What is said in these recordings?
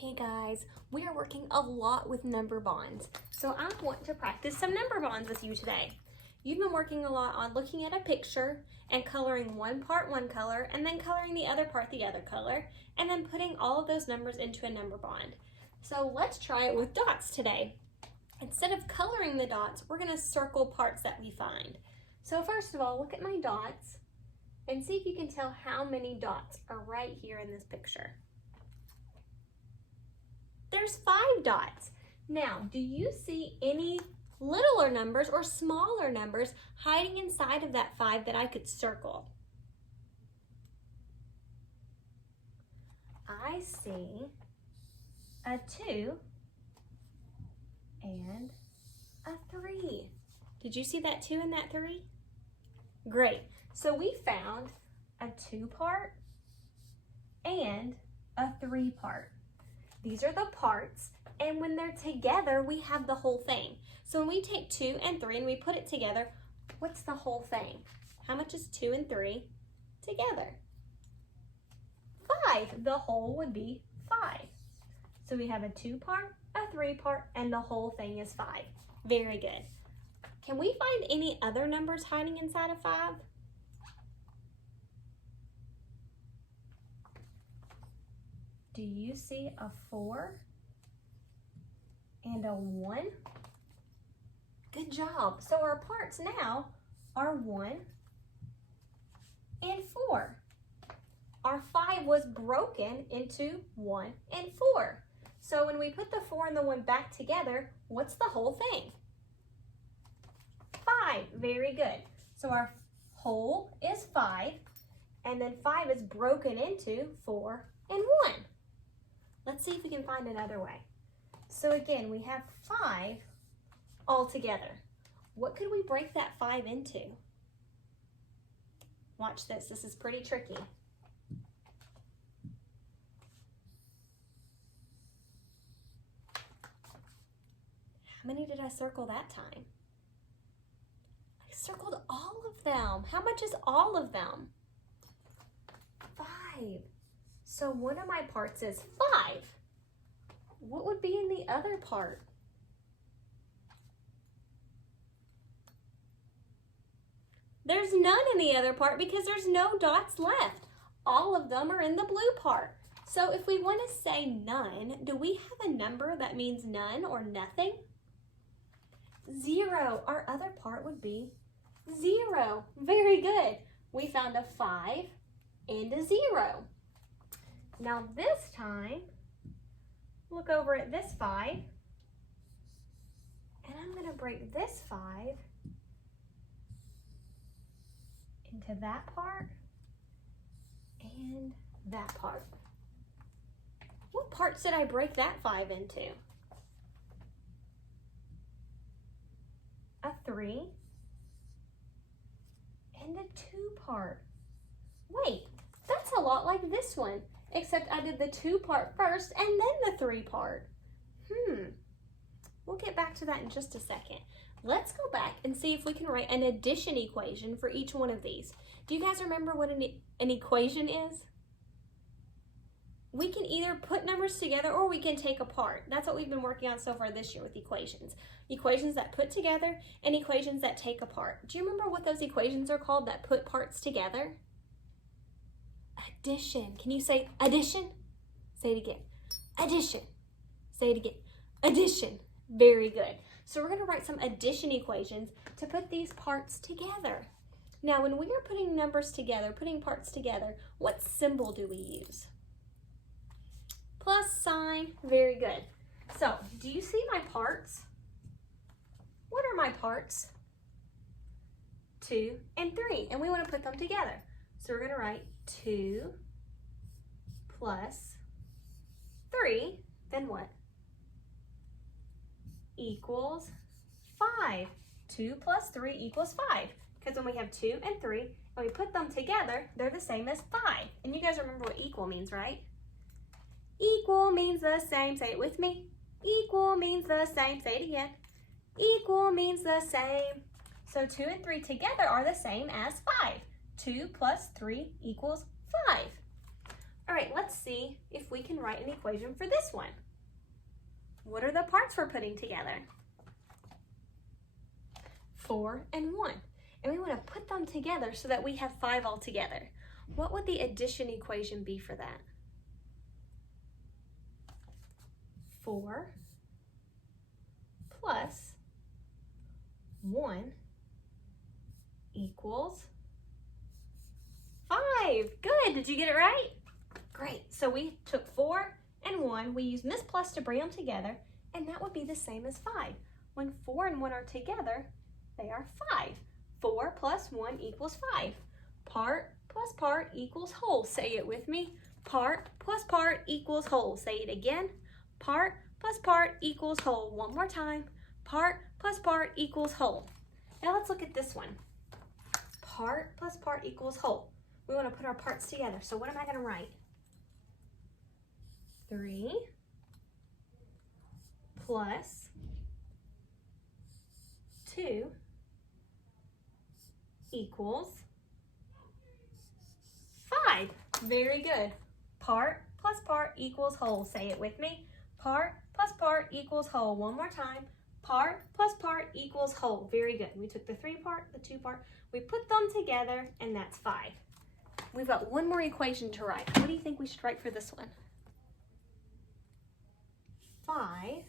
Hey guys, we are working a lot with number bonds, so I want to practice some number bonds with you today. You've been working a lot on looking at a picture and coloring one part one color and then coloring the other part the other color and then putting all of those numbers into a number bond. So let's try it with dots today. Instead of coloring the dots, we're going to circle parts that we find. So first of all, look at my dots and see if you can tell how many dots are right here in this picture. There's 5 dots. Now, do you see any littler numbers or smaller numbers hiding inside of that 5 that I could circle? I see a 2 and a 3. Did you see that 2 and that 3? Great. So we found a 2 part and a 3 part. These are the parts, and when they're together, we have the whole thing. So when we take 2 and 3 and we put it together, what's the whole thing? How much is 2 and 3 together? 5. The whole would be 5. So we have a 2 part, a 3 part, and the whole thing is 5. Very good. Can we find any other numbers hiding inside of 5? Do you see a 4 and a 1? Good job. So our parts now are 1 and 4. Our 5 was broken into 1 and 4. So when we put the 4 and the 1 back together, what's the whole thing? 5. Very good. So our whole is 5, and then 5 is broken into 4 and 1. Let's see if we can find another way. So again, we have 5 all together. What could we break that 5 into? Watch this. This is pretty tricky. How many did I circle that time? I circled all of them. How much is all of them? 5. So one of my parts is 5. What would be in the other part? There's none in the other part because there's no dots left. All of them are in the blue part. So if we want to say none, do we have a number that means none or nothing? 0. Our other part would be 0. Very good. We found a 5 and a 0. Now this time, look over at this 5, and I'm going to break this 5 into that part and that part. What parts did I break that 5 into? A 3 and a 2 part. Wait, that's a lot like this one. Except I did the 2 part first and then the 3 part. We'll get back to that in just a second. Let's go back and see if we can write an addition equation for each one of these. Do you guys remember what an equation is? We can either put numbers together or we can take apart. That's what we've been working on so far this year with equations. Equations that put together and equations that take apart. Do you remember what those equations are called that put parts together? Addition. Can you say addition? Say it again. Addition. Say it again. Addition. Very good. So we're going to write some addition equations to put these parts together. Now, when we are putting numbers together, putting parts together, what symbol do we use? Plus sign. Very good. So, do you see my parts? What are my parts? 2 and 3. And we want to put them together. So we're going to write 2 plus 3, then what? Equals 5. 2 plus 3 equals 5. Because when we have 2 and 3, and we put them together, they're the same as 5. And you guys remember what equal means, right? Equal means the same. Say it with me. Equal means the same. Say it again. Equal means the same. So 2 and 3 together are the same as 5. 2 plus 3 equals 5. All right. right, let's see if we can write an equation for this one. What are the parts we're putting together? 4 and 1. And we want to put them together so that we have 5 altogether. What would the addition equation be for that? 4 plus 1 equals 5. Good. Did you get it right? Great. So we took 4 and 1. We used Miss Plus to bring them together, and that would be the same as 5. When 4 and 1 are together, they are 5. 4 plus 1 equals 5. Part plus part equals whole. Say it with me. Part plus part equals whole. Say it again. Part plus part equals whole. One more time. Part plus part equals whole. Now let's look at this one. Part plus part equals whole. We want to put our parts together. So what am I going to write? 3 plus 2 equals 5. Very good. Part plus part equals whole. Say it with me. Part plus part equals whole. One more time. Part plus part equals whole. Very good. We took the 3 part, the 2 part, we put them together, and that's 5. We've got one more equation to write. What do you think we should write for this one? 5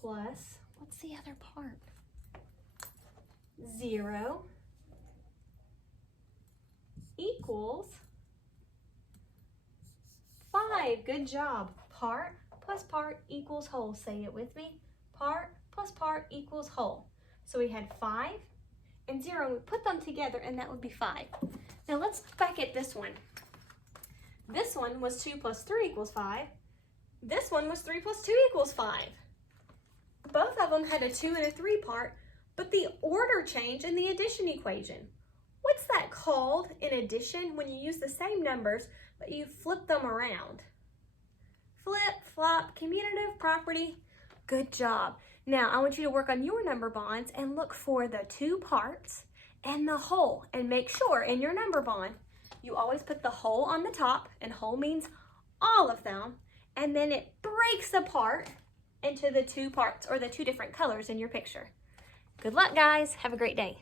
plus, what's the other part? 0 equals 5. Good job. Part plus part equals whole. Say it with me. Part plus part equals whole. So we had 5 and 0. We put them together, and that would be 5. Now let's look back at this one. This one was 2 plus 3 equals 5. This one was 3 plus 2 equals 5. Both of them had a 2 and a 3 part, but the order changed in the addition equation. What's that called in addition when you use the same numbers, but you flip them around? Flip, flop, commutative property. Good job. Now I want you to work on your number bonds and look for the 2 parts and the whole, and make sure in your number bond you always put the whole on the top, and whole means all of them, and then it breaks apart into the 2 parts or the 2 different colors in your picture. Good luck, guys. Have a great day.